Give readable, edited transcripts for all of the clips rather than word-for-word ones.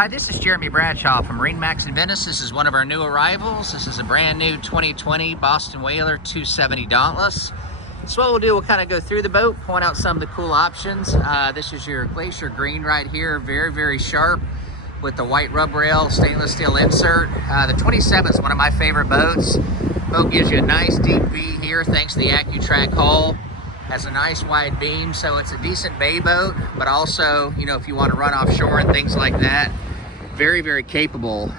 Hi, this is Jeremy Bradshaw from MarineMax Venice. This is one of our new arrivals. This is a brand new 2020 Boston Whaler 270 Dauntless. So what we'll do, we'll kind of go through the boat, point out some of the cool options. This is your glacier green right here, very, very sharp with the white rub rail, stainless steel insert. The 27 is one of my favorite boats. Boat gives you a nice deep V here thanks to the AccuTrack hull. Has a nice wide beam, so it's a decent bay boat, but also, you know, if you want to run offshore and things like that, very, very capable.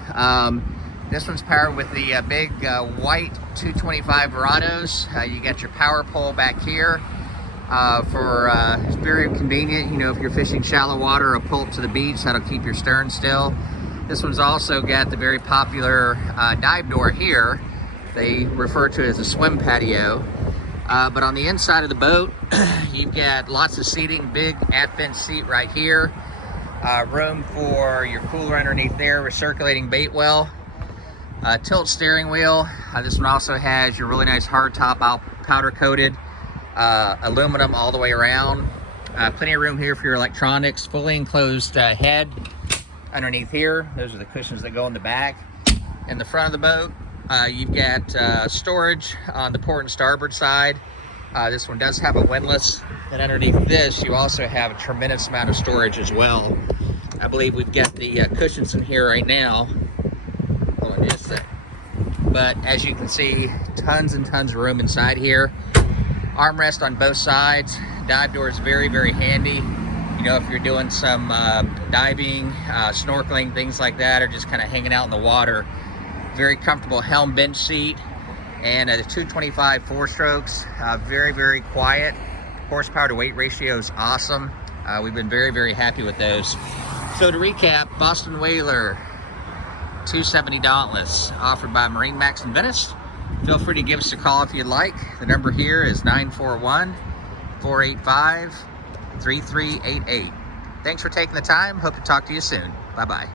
This one's powered with the big white 225 Verados. You got your power pole back here it's very convenient, you know, if you're fishing shallow water or pull up to the beach, that'll keep your stern still. This one's also got the very popular dive door here. They refer to it as a swim patio. But on the inside of the boat, you've got lots of seating, big at-bench seat right here. Room for your cooler underneath there, recirculating bait well. Tilt steering wheel. This one also has your really nice hard top, powder coated aluminum all the way around. Plenty of room here for your electronics. Fully enclosed head underneath here. Those are the cushions that go in the back. In the front of the boat, you've got storage on the port and starboard side. This one does have a windlass, and underneath this you also have a tremendous amount of storage as well. I believe we've got the cushions in here right now. Hold on just a sec. But as you can see, tons and tons of room inside here. Armrest on both sides. Dive door is very, very handy. You know, if you're doing some diving, snorkeling, things like that, or just kind of hanging out in the water. Very comfortable helm bench seat, and the 225 4-strokes, very, very quiet. Horsepower to weight ratio is awesome. We've been very, very happy with those. So to recap, Boston Whaler 270 Dauntless, offered by MarineMax in Venice. Feel free to give us a call if you'd like. The number here is 941-485-3388. Thanks for taking the time. Hope to talk to you soon. Bye-bye.